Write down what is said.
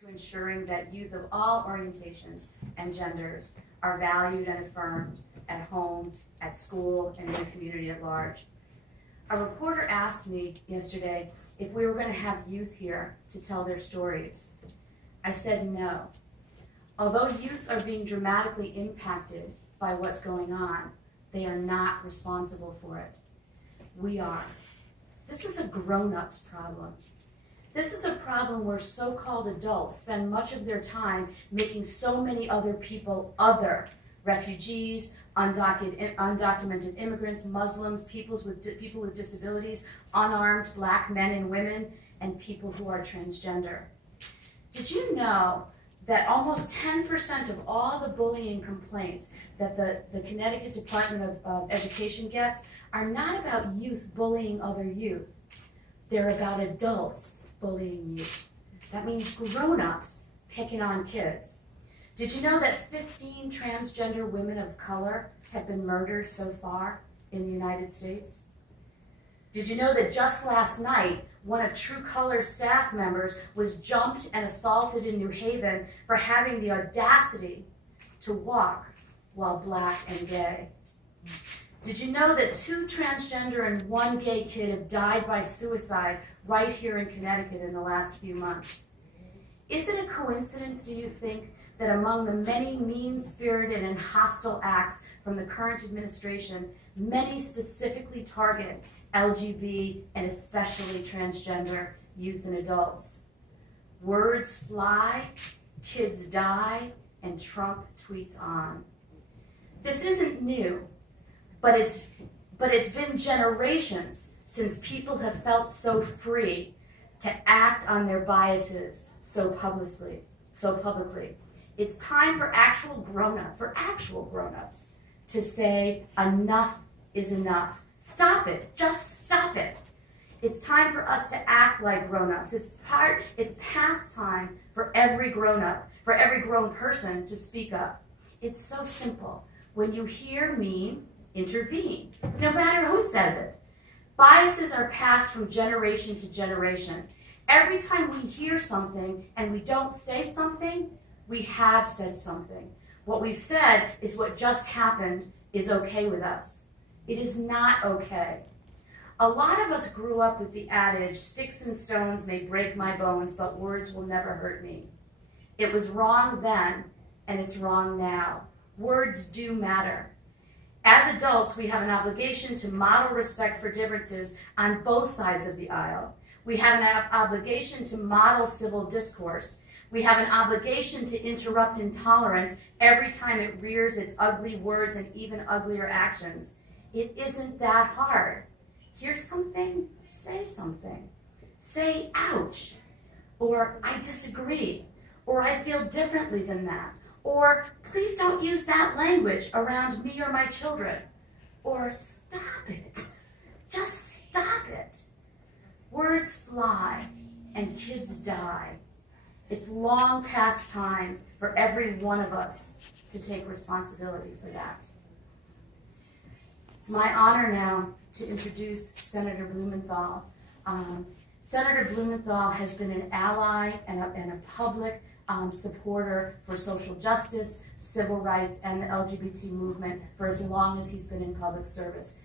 to ensuring that youth of all orientations and genders are valued and affirmed at home, at school, and in the community at large. A reporter asked me yesterday if we were going to have youth here to tell their stories. I said no. Although youth are being dramatically impacted by what's going on, they are not responsible for it. We are. This is a grown-ups problem. This is a problem where so-called adults spend much of their time making so many other people other. Refugees, undocumented immigrants, Muslims, people with disabilities, unarmed black men and women, and people who are transgender. Did you know that almost 10% of all the bullying complaints that the Connecticut Department of Education gets are not about youth bullying other youth. They're about adults bullying youth. That means grown-ups picking on kids. Did you know that 15 transgender women of color have been murdered so far in the United States? Did you know that just last night, one of True Color's staff members was jumped and assaulted in New Haven for having the audacity to walk while black and gay? Did you know that 2 transgender and 1 gay kid have died by suicide right here in Connecticut in the last few months? Is it a coincidence, do you think, that among the many mean-spirited and hostile acts from the current administration, many specifically target LGBT and especially transgender youth and adults? Words fly, kids die, and Trump tweets on. This isn't new, but it's been generations since people have felt so free to act on their biases so publicly. It's time for actual grown-ups to say enough is enough. Stop it, just stop it. It's time for us to act like grown-ups. It's past time for every grown-up, for every grown person to speak up. It's so simple. When you hear mean, intervene, no matter who says it. Biases are passed from generation to generation. Every time we hear something and we don't say something, we have said something. What we've said is what just happened is okay with us. It is not okay. A lot of us grew up with the adage, sticks and stones may break my bones, but words will never hurt me. It was wrong then, and it's wrong now. Words do matter. As adults, we have an obligation to model respect for differences on both sides of the aisle. We have an obligation to model civil discourse. We have an obligation to interrupt intolerance every time it rears its ugly words and even uglier actions. It isn't that hard. Hear something, say something. Say, ouch, or I disagree, or I feel differently than that, or please don't use that language around me or my children, or stop it, just stop it. Words fly and kids die. It's long past time for every one of us to take responsibility for that. It's my honor now to introduce Senator Blumenthal. Senator Blumenthal has been an ally and a public supporter for social justice, civil rights, and the LGBT movement for as long as he's been in public service.